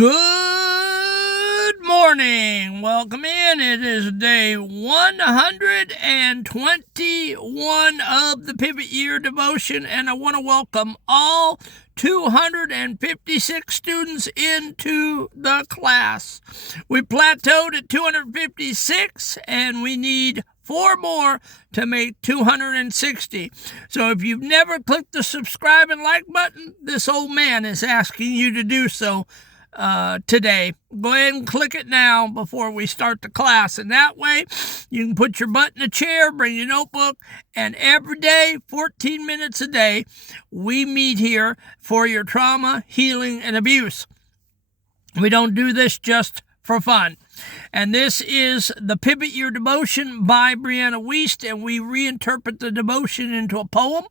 Good morning. Welcome in. It is day 121 of the Pivot Year Devotion, and I want to welcome all 256 students into the class. We plateaued at 256, and we need 4 more to make 260. So if you've never clicked the subscribe and like button, this old man is asking you to do so today. Go ahead and click it now before we start the class, and that way you can put your butt in a chair, bring your notebook, and every day, 14 minutes a day, we meet here for your trauma, healing, and abuse. We don't do this just for fun. And this is the Pivot Year Devotion by Brianna Wiest, and we reinterpret the devotion into a poem.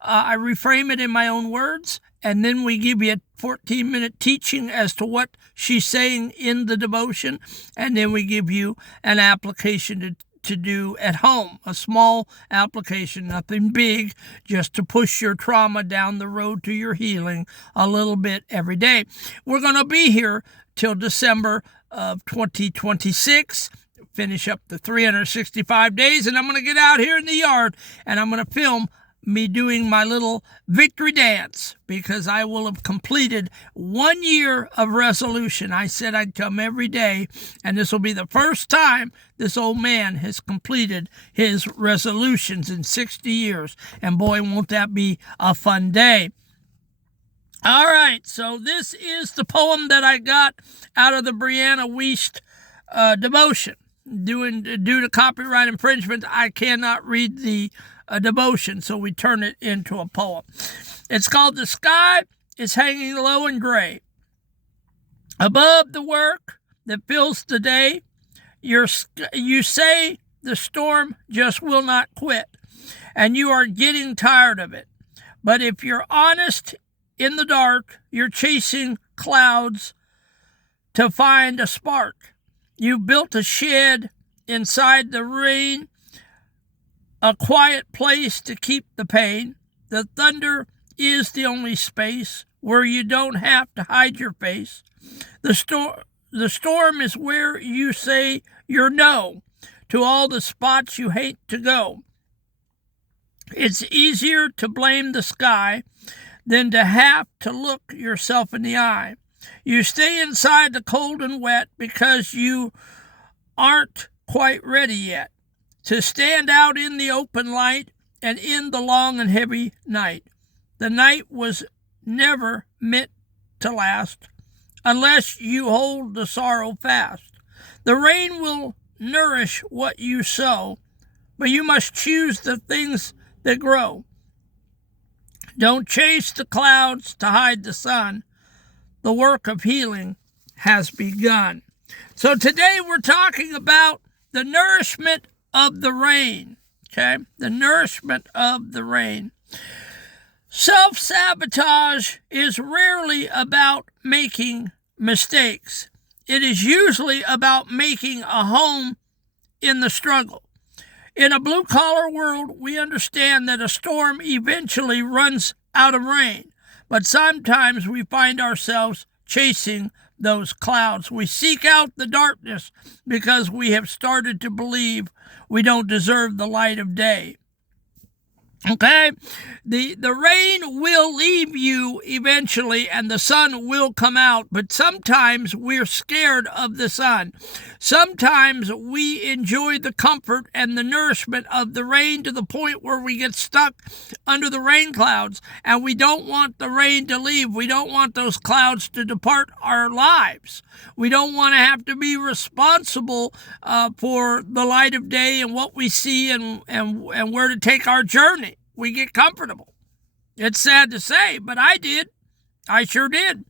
I reframe it in my own words, and then we give you a 14-minute teaching as to what she's saying in the devotion, and then we give you an application to do at home, a small application, nothing big, just to push your trauma down the road to your healing a little bit every day. We're going to be here till December of 2026, finish up the 365 days, and I'm going to get out here in the yard, and I'm going to film me doing my little victory dance, because I will have completed 1 year of resolution. I said I'd come every day, and this will be the first time this old man has completed his resolutions in 60 years. And boy, won't that be a fun day. All right, so this is the poem that I got out of the Brianna Wiest devotion. Due to copyright infringement, I cannot read the devotion, so we turn it into a poem. It's called "The Sky is Hanging Low and Gray. Above the work that fills the day, you say the storm just will not quit, and you are getting tired of it. But if you're honest, in the dark, you're chasing clouds to find a spark. You've built a shed inside the rain, a quiet place to keep the pain. The thunder is the only space where you don't have to hide your face. The storm is where you say your no to all the spots you hate to go. It's easier to blame the sky than to have to look yourself in the eye. You stay inside the cold and wet because you aren't quite ready yet to stand out in the open light and in the long and heavy night. The night was never meant to last unless you hold the sorrow fast. The rain will nourish what you sow, but you must choose the things that grow. Don't chase the clouds to hide the sun. The work of healing has begun. So today we're talking about the nourishment of the rain, okay? The nourishment of the rain. Self-sabotage is rarely about making mistakes. It is usually about making a home in the struggle. In a blue-collar world, we understand that a storm eventually runs out of rain, but sometimes we find ourselves chasing those clouds. We seek out the darkness because we have started to believe we don't deserve the light of day. Okay? The rain will leave you eventually, and the sun will come out, but sometimes we're scared of the sun. Sometimes we enjoy the comfort and the nourishment of the rain to the point where we get stuck under the rain clouds, and we don't want the rain to leave. We don't want those clouds to depart our lives. We don't want to have to be responsible for the light of day and what we see and where to take our journey. We get comfortable. It's sad to say, but I did. I sure did.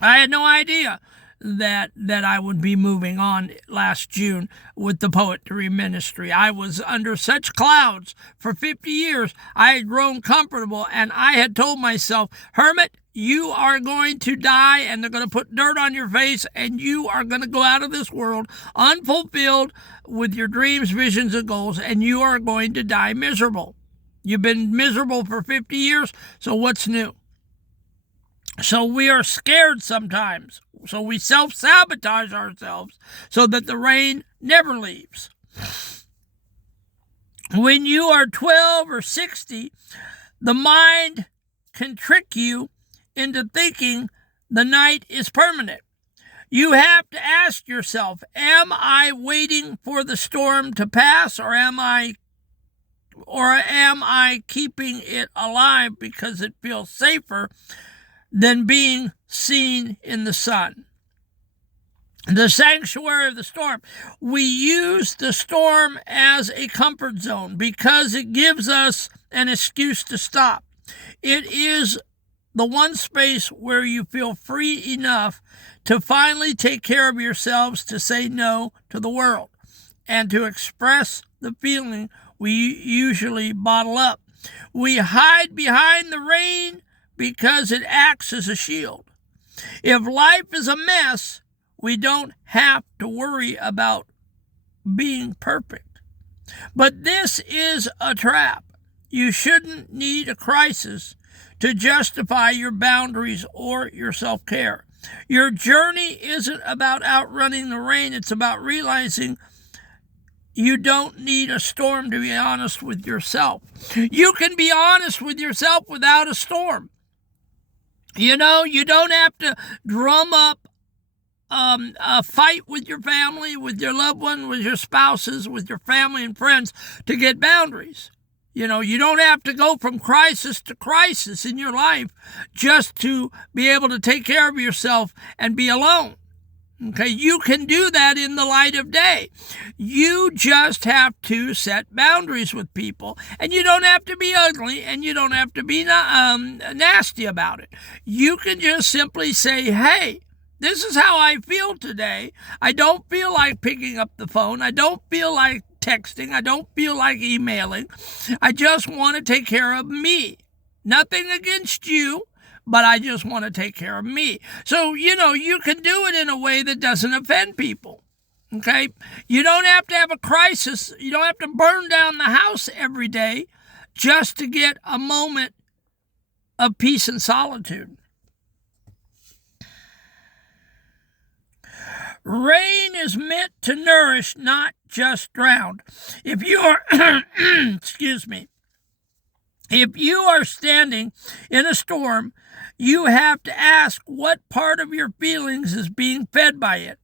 I had no idea that I would be moving on last June with the Poetry Ministry. I was under such clouds for 50 years. I had grown comfortable, and I had told myself, Hermit, you are going to die, and they're going to put dirt on your face, and you are going to go out of this world unfulfilled with your dreams, visions, and goals, and you are going to die miserable. You've been miserable for 50 years, so what's new? So we are scared sometimes. So we self-sabotage ourselves so that the rain never leaves. When you are 12 or 60, the mind can trick you into thinking the night is permanent. You have to ask yourself, am I waiting for the storm to pass, or am I keeping it alive because it feels safer than being seen in the sun? The sanctuary of the storm. We use the storm as a comfort zone because it gives us an excuse to stop. It is the one space where you feel free enough to finally take care of yourselves, to say no to the world, and to express the feeling we usually bottle up. We hide behind the rain because it acts as a shield. If life is a mess, we don't have to worry about being perfect. But this is a trap. You shouldn't need a crisis to justify your boundaries or your self-care. Your journey isn't about outrunning the rain. It's about realizing you don't need a storm to be honest with yourself. You can be honest with yourself without a storm. You don't have to drum up a fight with your family, with your loved one, with your spouses, with your family and friends to get boundaries. You don't have to go from crisis to crisis in your life just to be able to take care of yourself and be alone. Okay, you can do that in the light of day. You just have to set boundaries with people, and you don't have to be ugly, and you don't have to be nasty about it. You can just simply say, hey, this is how I feel today. I don't feel like picking up the phone. I don't feel like texting. I don't feel like emailing. I just want to take care of me. Nothing against you, but I just want to take care of me. So, you can do it in a way that doesn't offend people. Okay? You don't have to have a crisis. You don't have to burn down the house every day just to get a moment of peace and solitude. Rain is meant to nourish, not just drown. If you are, if you are standing in a storm, you have to ask what part of your feelings is being fed by it.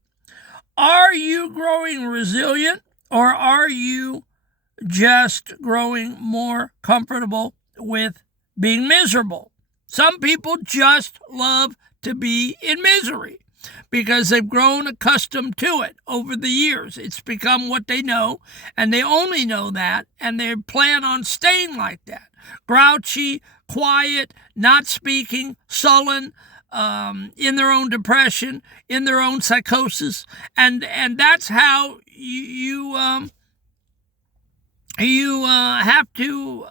Are you growing resilient, or are you just growing more comfortable with being miserable? Some people just love to be in misery because they've grown accustomed to it over the years. It's become what they know, and they only know that, and they plan on staying like that. Grouchy, quiet, not speaking, sullen, in their own depression, in their own psychosis, and that's how you have to.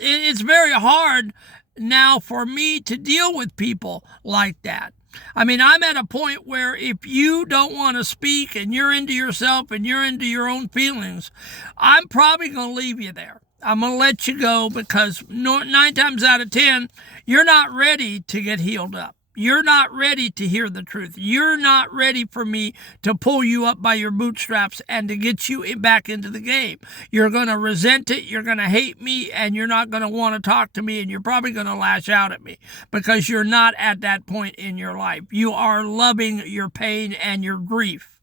It's very hard now for me to deal with people like that. I mean, I'm at a point where if you don't want to speak and you're into yourself and you're into your own feelings, I'm probably going to leave you there. I'm going to let you go because 9 times out of 10, you're not ready to get healed up. You're not ready to hear the truth. You're not ready for me to pull you up by your bootstraps and to get you back into the game. You're going to resent it. You're going to hate me, and you're not going to want to talk to me, and you're probably going to lash out at me because you're not at that point in your life. You are loving your pain and your grief.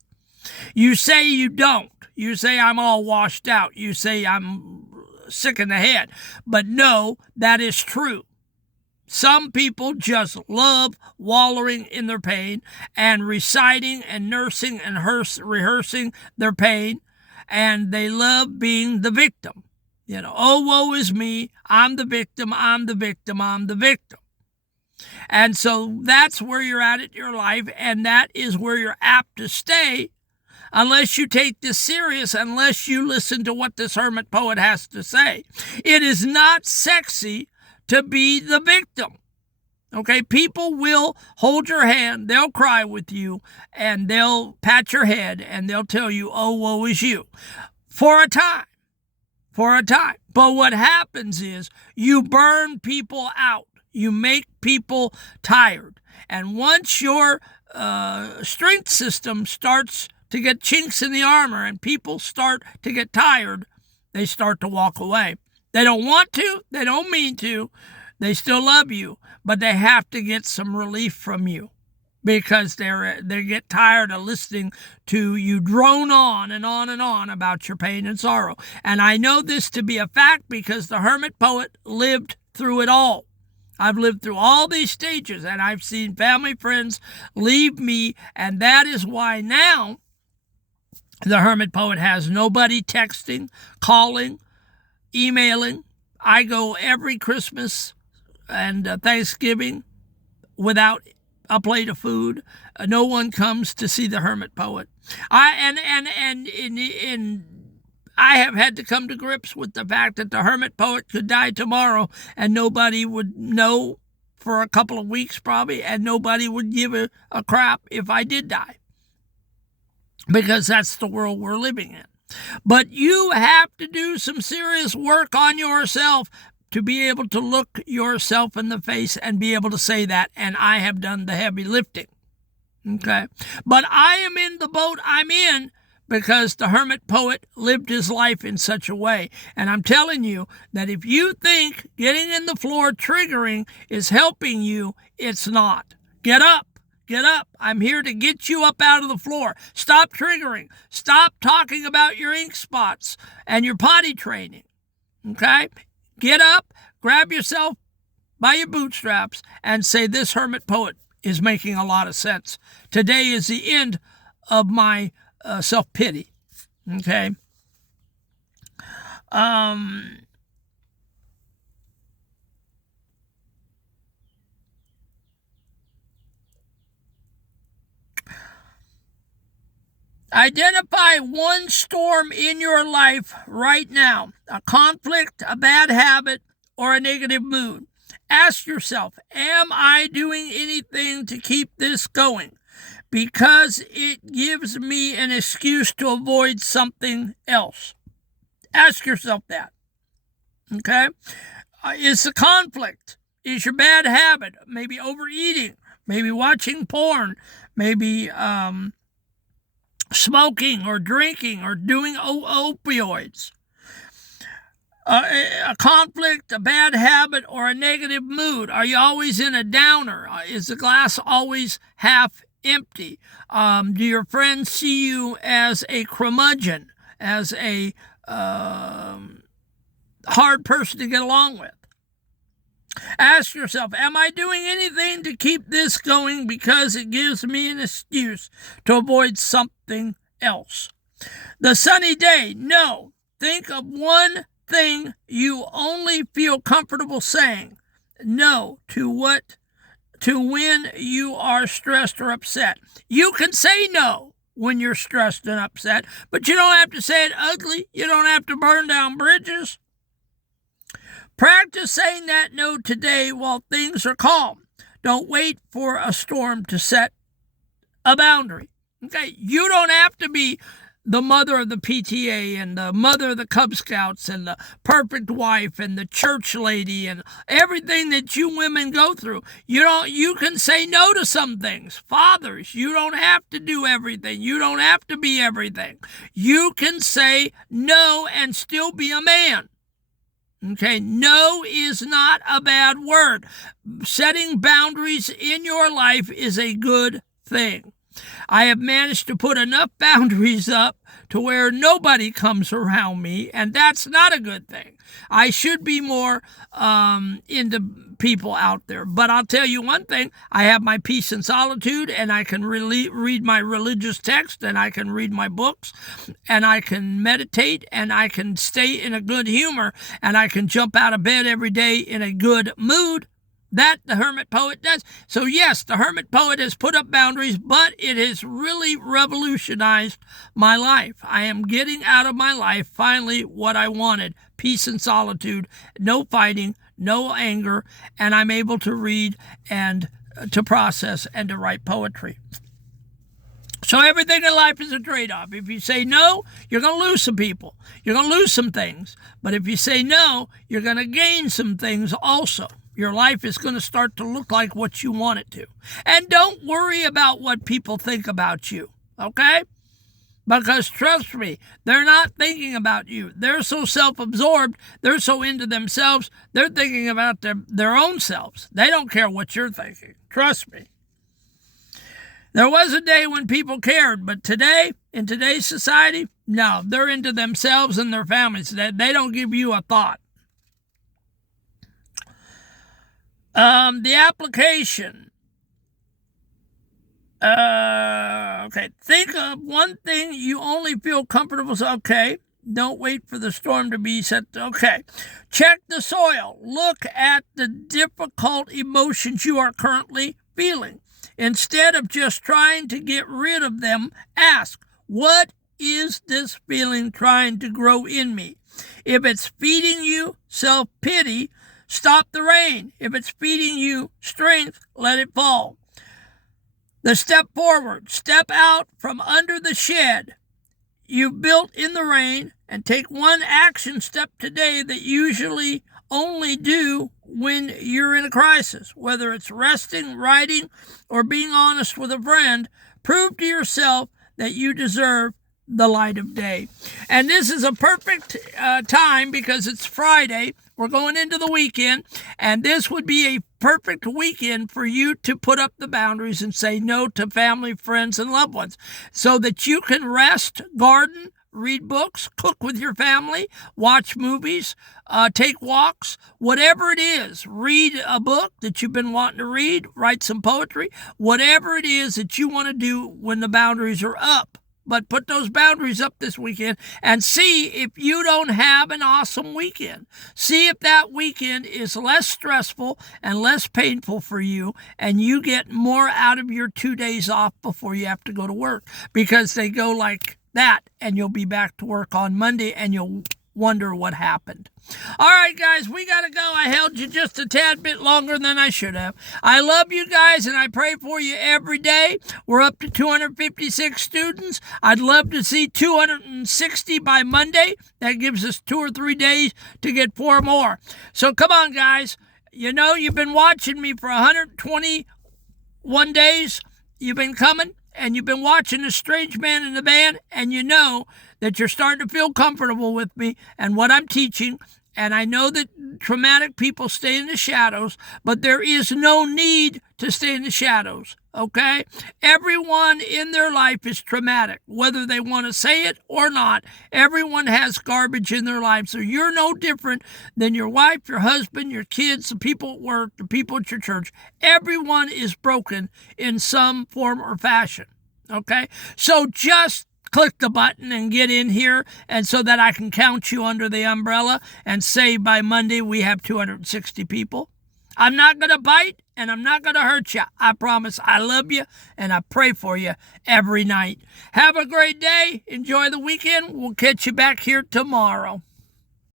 You say you don't. You say I'm all washed out. You say I'm sick in the head. But no, that is true. Some people just love wallowing in their pain and reciting and nursing and rehearsing their pain, and they love being the victim. Oh, woe is me, I'm the victim, I'm the victim, I'm the victim. And so that's where you're at in your life, and that is where you're apt to stay unless you take this serious, unless you listen to what this hermit poet has to say. It is not sexy to be the victim. Okay, people will hold your hand, they'll cry with you, and they'll pat your head, and they'll tell you, oh, woe is you, for a time. But what happens is you burn people out. You make people tired. And once your strength system starts to get chinks in the armor and people start to get tired, they start to walk away. They don't want to. They don't mean to. They still love you, but they have to get some relief from you because they get tired of listening to you drone on and on and on about your pain and sorrow. And I know this to be a fact because the hermit poet lived through it all. I've lived through all these stages, and I've seen family, friends leave me, and that is why now the hermit poet has nobody texting, calling, emailing. I go every Christmas and Thanksgiving without a plate of food. No one comes to see the hermit poet. I have had to come to grips with the fact that the hermit poet could die tomorrow and nobody would know for a couple of weeks probably, and nobody would give a crap if I did die, because that's the world we're living in. But you have to do some serious work on yourself to be able to look yourself in the face and be able to say that, and I have done the heavy lifting. Okay? But I am in the boat I'm in because the hermit poet lived his life in such a way. And I'm telling you that if you think getting in the floor triggering is helping you, it's not. Get up. Get up. I'm here to get you up out of the floor. Stop triggering. Stop talking about your ink spots and your potty training. Okay? Get up, grab yourself by your bootstraps, and say, this hermit poet is making a lot of sense. Today is the end of my self-pity. Okay? Identify one storm in your life right now, a conflict, a bad habit, or a negative mood. Ask yourself, am I doing anything to keep this going? Because it gives me an excuse to avoid something else. Ask yourself that. Okay? Is the conflict? Is your bad habit? Maybe overeating, maybe watching porn, maybe smoking or drinking or doing opioids. A conflict, a bad habit, or a negative mood. Are you always in a downer? Is the glass always half empty? Do your friends see you as a curmudgeon, as a hard person to get along with? Ask yourself, am I doing anything to keep this going because it gives me an excuse to avoid something else? The sunny day, no. Think of one thing you only feel comfortable saying no to when you are stressed or upset. You can say no when you're stressed and upset, but you don't have to say it ugly. You don't have to burn down bridges. Practice saying that no today while things are calm. Don't wait for a storm to set a boundary. Okay, you don't have to be the mother of the PTA and the mother of the Cub Scouts and the perfect wife and the church lady and everything that you women go through. You can say no to some things. Fathers, you don't have to do everything. You don't have to be everything. You can say no and still be a man. Okay, no is not a bad word. Setting boundaries in your life is a good thing. I have managed to put enough boundaries up to where nobody comes around me, and that's not a good thing. I should be more into people out there. But I'll tell you one thing, I have my peace and solitude, and I can read my religious text, and I can read my books, and I can meditate, and I can stay in a good humor, and I can jump out of bed every day in a good mood. That the hermit poet does. So yes, the hermit poet has put up boundaries, but it has really revolutionized my life. I am getting out of my life finally what I wanted: peace and solitude, no fighting, no anger, and I'm able to read and to process and to write poetry. So everything in life is a trade-off. If you say no, you're going to lose some people. You're going to lose some things. But if you say no, you're going to gain some things also. your life is going to start to look like what you want it to. And don't worry about what people think about you, okay? Because trust me, they're not thinking about you. They're so self-absorbed, they're so into themselves, they're thinking about their own selves. They don't care what you're thinking. Trust me. There was a day when people cared, but today, in today's society, no, they're into themselves and their families. They don't give you a thought. The application. Okay. Think of one thing you only feel comfortable with. Okay. Don't wait for the storm to be set. Okay. Check the soil. Look at the difficult emotions you are currently feeling. Instead of just trying to get rid of them, ask, what is this feeling trying to grow in me? If it's feeding you self-pity, stop the rain. If it's feeding you strength, let it fall. The step forward. Step out from under the shed you've built in the rain and take one action step today that you usually only do when you're in a crisis. Whether it's resting, writing, or being honest with a friend, prove to yourself that you deserve the light of day. And this is a perfect time because it's Friday. We're going into the weekend, and this would be a perfect weekend for you to put up the boundaries and say no to family, friends, and loved ones so that you can rest, garden, read books, cook with your family, watch movies, take walks, whatever it is. Read a book that you've been wanting to read, write some poetry, whatever it is that you want to do when the boundaries are up. But put those boundaries up this weekend and see if you don't have an awesome weekend. See if that weekend is less stressful and less painful for you, and you get more out of your 2 days off before you have to go to work, because they go like that, and you'll be back to work on Monday, and you'll wonder what happened. All right, guys, we got to go. I held you just a tad bit longer than I should have. I love you guys, and I pray for you every day. We're up to 256 students. I'd love to see 260 by Monday. That gives us 2 or 3 days to get 4 more. So come on, guys. You know, you've been watching me for 121 days. You've been coming, and you've been watching The Strange Man in the Band, and you know that you're starting to feel comfortable with me and what I'm teaching. And I know that traumatic people stay in the shadows, but there is no need to stay in the shadows, okay? Everyone in their life is traumatic, whether they want to say it or not. Everyone has garbage in their life, so you're no different than your wife, your husband, your kids, the people at work, the people at your church. Everyone is broken in some form or fashion, okay? So just click the button and get in here, and so that I can count you under the umbrella and say by Monday we have 260 people. I'm not going to bite, and I'm not going to hurt you. I promise. I love you, and I pray for you every night. Have a great day. Enjoy the weekend. We'll catch you back here tomorrow.